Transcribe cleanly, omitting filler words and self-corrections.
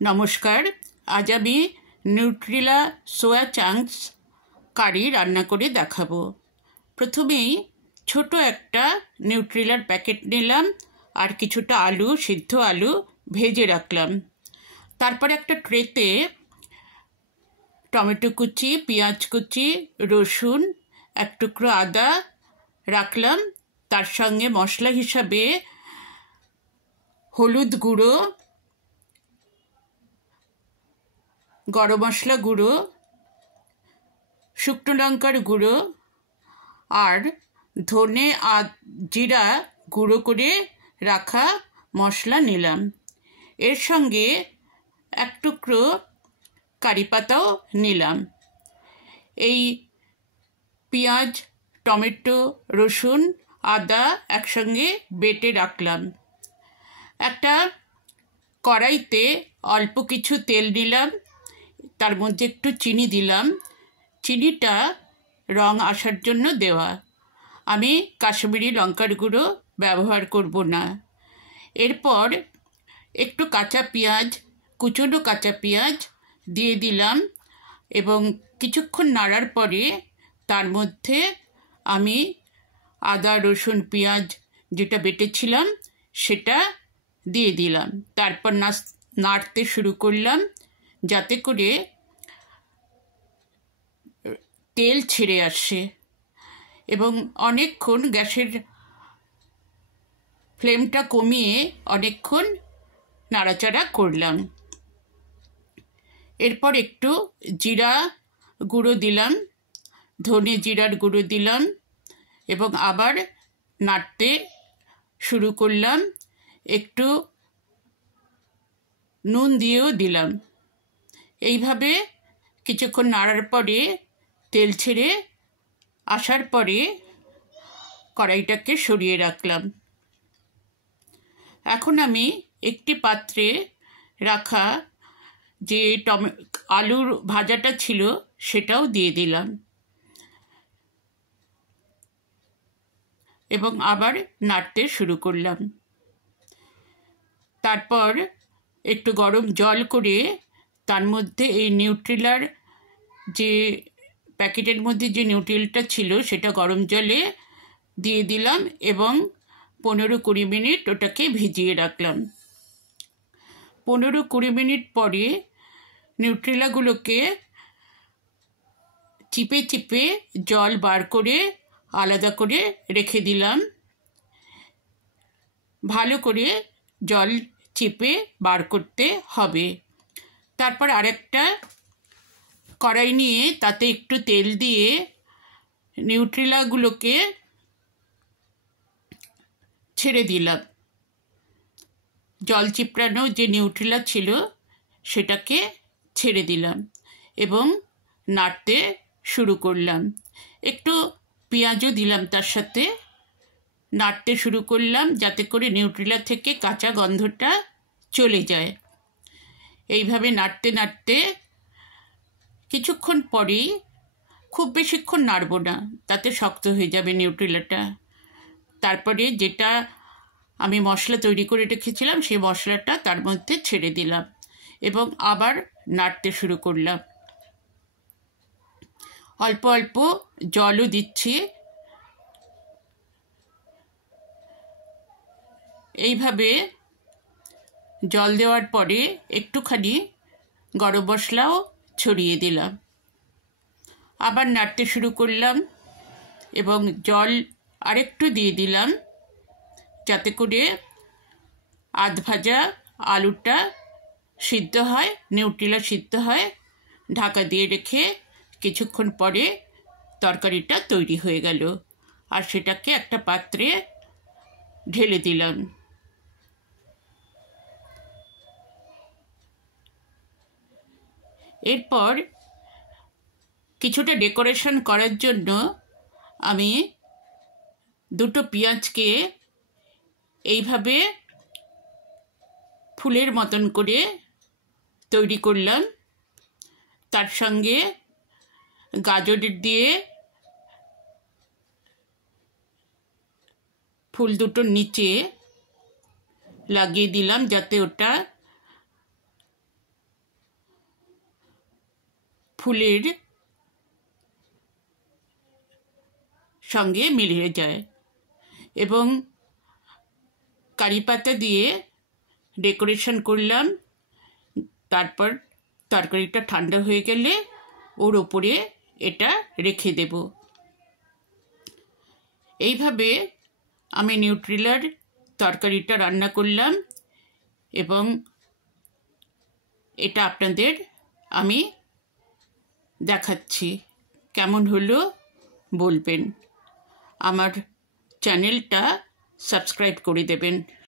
নমস্কার। আজ আমি নিউট্রিলা সোয়া চাংস কারি রান্না করে দেখাবো। প্রথমেই ছোট একটা নিউট্রিলার প্যাকেট নিলাম আর কিছুটা আলু, সিদ্ধ আলু ভেজে রাখলাম। তারপর একটা ট্রেতে টমেটো কুচি, পেঁয়াজ কুচি, রসুন, এক টুকরো আদা রাখলাম। তার সঙ্গে মশলা হিসাবে হলুদ গুঁড়ো, গরম মশলা গুঁড়ো, শুকনো লঙ্কার গুঁড়ো আর ধনে আর জিরা গুঁড়ো করে রাখা মশলা নিলাম। এর সঙ্গে এক টুকরো কারি পাতাও নিলাম। এই পেঁয়াজ, টমেটো, রসুন, আদা একসঙ্গে বেটে রাখলাম। একটা কড়াইতে অল্প কিছু তেল নিলাম, তার মধ্যে একটু চিনি দিলাম। চিনিটা রং আসার জন্য দেওয়া, আমি কাশ্মীরি লঙ্কার গুঁড়ো ব্যবহার করব না। এরপর একটু কাঁচা পেঁয়াজ, কুচনো কাঁচা পেঁয়াজ দিয়ে দিলাম এবং কিছুক্ষণ নাড়ার পরে তার মধ্যে আমি আদা, রসুন, পেঁয়াজ যেটা বেটেছিলাম সেটা দিয়ে দিলাম। তারপর নাড়তে শুরু করলাম যাতে করে তেল ছেড়ে আসে এবং অনেকক্ষণ গ্যাসের ফ্লেমটা কমিয়ে অনেকক্ষণ নাড়াচাড়া করলাম। এরপর একটু জিরা গুঁড়ো দিলাম, ধনে জিরার গুঁড়ো দিলাম এবং আবার নাড়তে শুরু করলাম। একটু নুন দিয়েও দিলাম। এইভাবে কিছুক্ষণ নাড়ার পরে তেল ছেড়ে আসার পরে কড়াইটাকে সরিয়ে রাখলাম। এখন আমি একটি পাত্রে রাখা যে আলুর ভাজাটা ছিল সেটাও দিয়ে দিলাম এবং আবার নাড়তে শুরু করলাম। তারপর একটু গরম জল করে তার মধ্যে এই নিউট্রিলার যে প্যাকেটের মধ্যে যে নিউট্রিলটা ছিল সেটা গরম জলে দিয়ে দিলাম এবং 15-20 মিনিট ওটাকে ভিজিয়ে রাখলাম। 15-20 মিনিট পরে নিউট্রিলাগুলোকে চিপে চিপে জল বার করে আলাদা করে রেখে দিলাম। ভালো করে জল চিপে বার করতে হবে। তারপর আরেকটা কড়াই নিয়ে তাতে একটু তেল দিয়ে নিউট্রিলাগুলোকে ছেড়ে দিলাম। জল চিপড়ানো যে নিউট্রিলা ছিল সেটাকে ছেড়ে দিলাম এবং নাড়তে শুরু করলাম। একটু পেঁয়াজও দিলাম তার সাথে। নাড়তে শুরু করলাম যাতে করে নিউট্রিলা থেকে কাঁচা গন্ধটা চলে যায়। এইভাবে নাড়তে নাড়তে কিছুক্ষণ পরেই, খুব বেশিক্ষণ নাড়ব না, তাতে শক্ত হয়ে যাবে নিউট্রিলাটা। তারপরে যেটা আমি মশলা তৈরি করে রেখেছিলাম সেই মশলাটা তার মধ্যে ছেড়ে দিলাম এবং আবার নাড়তে শুরু করলাম। অল্প অল্প জলও দিচ্ছি। এইভাবে জল দেওয়ার পরে একটুখানি গরম মশলাও ছড়িয়ে দিলাম। আবার নাড়তে শুরু করলাম এবং জল আরেকটু দিয়ে দিলাম যাতে করে আধ ভাজা আলুটা সিদ্ধ হয়, নিউট্রিলা সিদ্ধ হয়। ঢাকা দিয়ে রেখে কিছুক্ষণ পরে তরকারিটা তৈরি হয়ে গেল আর সেটাকে একটা পাত্রে ঢেলে দিলাম। এরপর কিছুটা ডেকোরেশন করার জন্য আমি দুটো পেঁয়াজকে এইভাবে ফুলের মতন করে তৈরি করলাম। তার সঙ্গে গাজর দিয়ে ফুল দুটোর নিচে লাগিয়ে দিলাম যাতে ওটা ফুলের সঙ্গে মিলিয়ে যায়। এবং কারি পাতা দিয়ে ডেকোরেশন করলাম। তারপর তরকারিটা ঠান্ডা হয়ে গেলে ওর ওপরে এটা রেখে দেব। এইভাবে আমি নিউট্রেলার তরকারিটা রান্না করলাম এবং এটা আপনাদের আমি দেখাচ্ছি। কেমন হলো বলবেন। আমার চ্যানেলটা সাবস্ক্রাইব করে দেবেন।